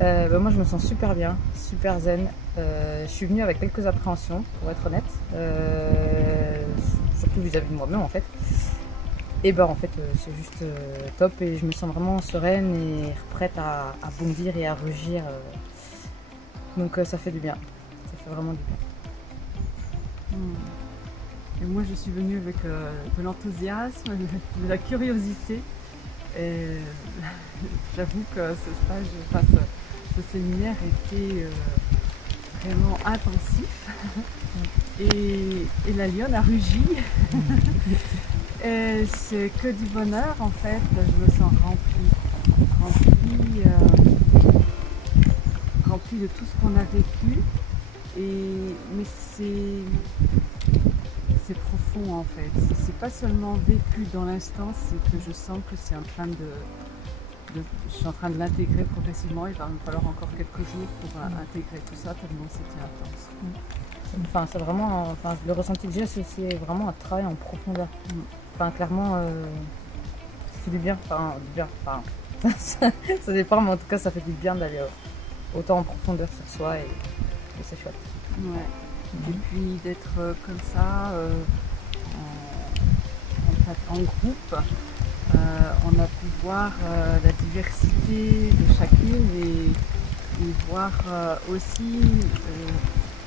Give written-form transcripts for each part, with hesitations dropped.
Moi je me sens super bien, super zen. Je suis venue avec quelques appréhensions, pour être honnête, surtout vis-à-vis de moi-même en fait. Et en fait c'est juste top et je me sens vraiment sereine et prête à bondir et à rugir. Donc ça fait du bien, ça fait vraiment du bien. Et moi je suis venue avec de l'enthousiasme, de la curiosité. Et j'avoue que ce stage, ce séminaire était vraiment intensif. Et la lionne a rugi. Et c'est que du bonheur en fait. Je me sens remplie de tout ce qu'on a vécu. Mais c'est profond en fait. C'est pas seulement vécu dans l'instant, c'est que je sens que c'est en train je suis en train de l'intégrer progressivement. Il va me falloir encore quelques jours pour intégrer tout ça tellement c'était intense. Enfin, c'est vraiment, enfin, le ressenti que j'ai, c'est vraiment un travail en profondeur. Enfin, clairement, ça fait du bien. Enfin, ça dépend, mais en tout cas, ça fait du bien d'aller autant en profondeur sur soi et c'est chouette. Ouais. Et puis d'être comme ça, en groupe, on a pu voir la diversité de chacune et voir aussi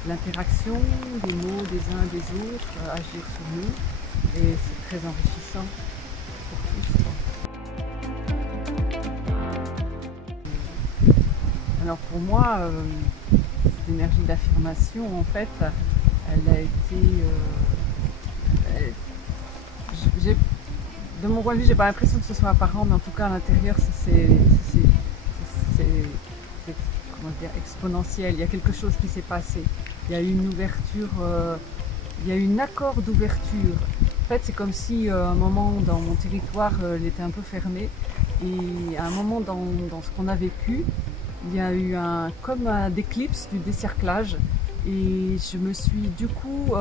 l'interaction des mots des uns et des autres, agir sur nous. Et c'est très enrichissant pour tous. Alors pour moi, cette énergie d'affirmation, en fait, elle a été... de mon point de vue, j'ai pas l'impression que ce soit apparent, mais en tout cas à l'intérieur, c'est comment dire, exponentiel. Il y a quelque chose qui s'est passé. Il y a eu une ouverture, il y a eu un accord d'ouverture. En fait, c'est comme si à un moment dans mon territoire, il était un peu fermé. Et à un moment dans ce qu'on a vécu, il y a eu comme un déclipse du décerclage. Et je me suis, du coup,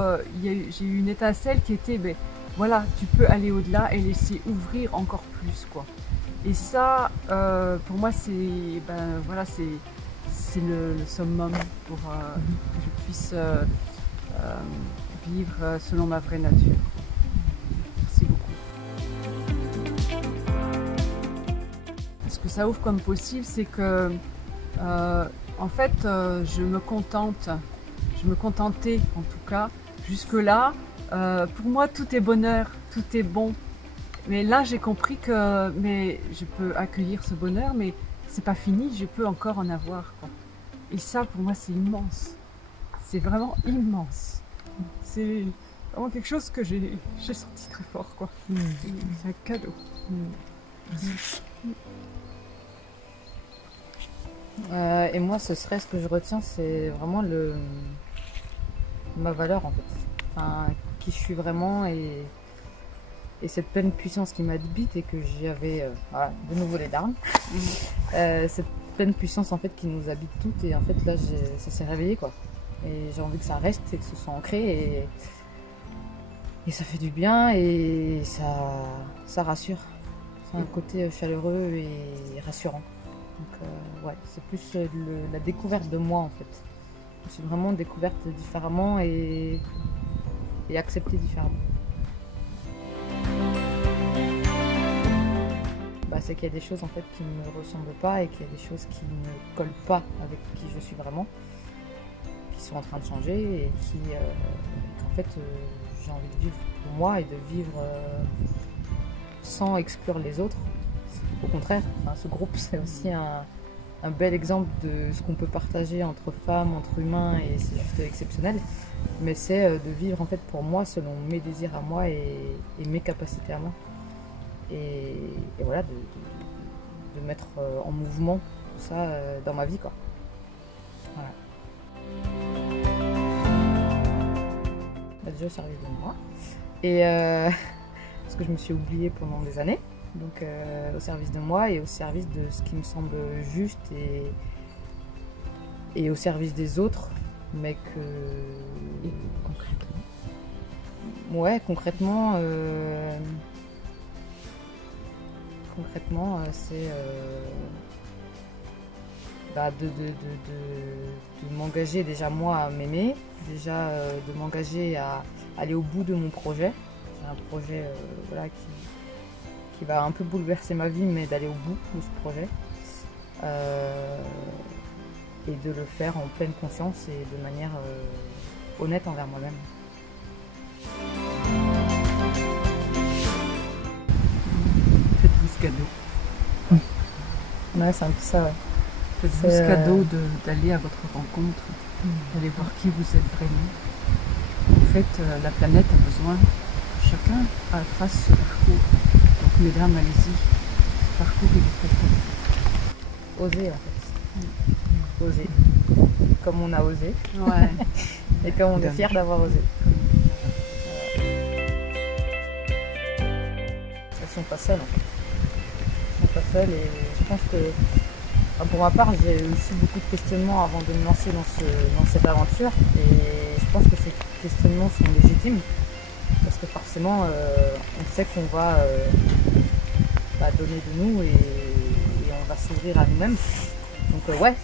j'ai eu une étincelle qui était, voilà, tu peux aller au-delà et laisser ouvrir encore plus, quoi. Et ça, pour moi, c'est, voilà, c'est le summum pour que je puisse vivre selon ma vraie nature. Merci beaucoup. Ce que ça ouvre comme possible, c'est que, en fait, je me contentais en tout cas, jusque-là. Pour moi, tout est bonheur, tout est bon. Mais là, j'ai compris que je peux accueillir ce bonheur, mais c'est pas fini, je peux encore en avoir, quoi. Et ça, pour moi, c'est immense. C'est vraiment immense. C'est vraiment quelque chose que j'ai senti très fort, quoi. C'est un cadeau. Et moi, ce que je retiens, c'est vraiment ma valeur en fait. Enfin, qui je suis vraiment et cette pleine puissance qui m'habite et que j'avais, voilà, de nouveau les larmes. Cette pleine puissance en fait qui nous habite toutes et en fait là, ça s'est réveillé quoi. Et j'ai envie que ça reste et que ce soit ancré et ça fait du bien et ça rassure. C'est un côté chaleureux et rassurant. Donc ouais, c'est plus la découverte de moi en fait. Je suis vraiment découverte différemment et acceptée différemment. C'est qu'il y a des choses en fait qui ne me ressemblent pas et qu'il y a des choses qui ne collent pas avec qui je suis vraiment, qui sont en train de changer et qu'en fait j'ai envie de vivre pour moi et de vivre sans exclure les autres. Au contraire, enfin, ce groupe c'est aussi un bel exemple de ce qu'on peut partager entre femmes, entre humains et c'est juste exceptionnel. Mais c'est de vivre en fait pour moi selon mes désirs à moi et mes capacités à moi. Et voilà, de mettre en mouvement tout ça dans ma vie, quoi. Voilà. Déjà au service de moi. Et parce que je me suis oubliée pendant des années. Donc au service de moi et au service de ce qui me semble juste et au service des autres. Mais que... Et concrètement. Ouais, concrètement... Concrètement, c'est de m'engager déjà moi à m'aimer, déjà de m'engager à aller au bout de mon projet. J'ai un projet voilà, qui va un peu bouleverser ma vie, mais d'aller au bout de ce projet. Et de le faire en pleine conscience et de manière honnête envers moi-même. Faites-vous ce cadeau. Ouais, c'est un peu ça, ouais. Faites-vous ce cadeau d'aller à votre rencontre, d'aller voir qui vous êtes vraiment. En fait, la planète a besoin que chacun fasse ce parcours. Donc mesdames, allez-y, ce parcours il est fait pour vous. Oser, en fait. Oser. Comme on a osé. Ouais. Et comme on est fiers d'avoir osé. Elles sont pas seules, en fait. Elles sont pas seules et je pense que, pour ma part, j'ai eu aussi beaucoup de questionnements avant de me lancer dans cette aventure. Et je pense que ces questionnements sont légitimes. Parce que forcément, on sait qu'on va donner de nous et on va s'ouvrir à nous-mêmes. Donc ouais,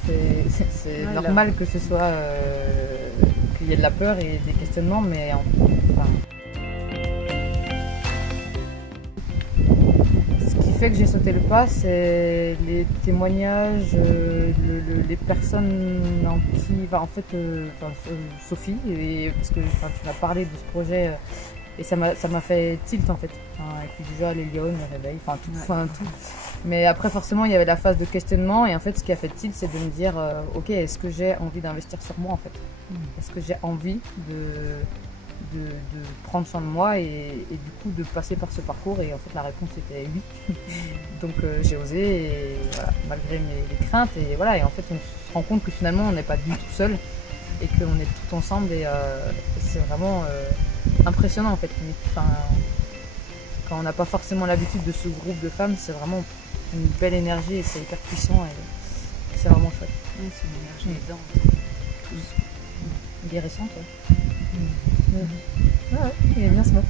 c'est normal que ce soit qu'il y ait de la peur et des questionnements, mais enfin, ce qui fait que j'ai sauté le pas, c'est les témoignages, les personnes en qui, en fait, Sophie, parce que tu m'as parlé de ce projet. Et ça m'a fait tilt en fait, avec déjà les lions, les réveils, tout. Mais après forcément il y avait la phase de questionnement et en fait ce qui a fait tilt c'est de me dire ok, est-ce que j'ai envie d'investir sur moi en fait? Est-ce que j'ai envie de prendre soin de moi et du coup de passer par ce parcours? Et en fait la réponse était oui. Donc j'ai osé et voilà, malgré les craintes et voilà, et en fait on se rend compte que finalement on n'est pas du tout seul et qu'on est tout ensemble et c'est vraiment impressionnant en fait. Enfin, quand on n'a pas forcément l'habitude de ce groupe de femmes, c'est vraiment une belle énergie et c'est hyper puissant et c'est vraiment chouette. Oui, c'est une énergie aidante. Guérissante, ouais. Ouais, il est bien ce mot.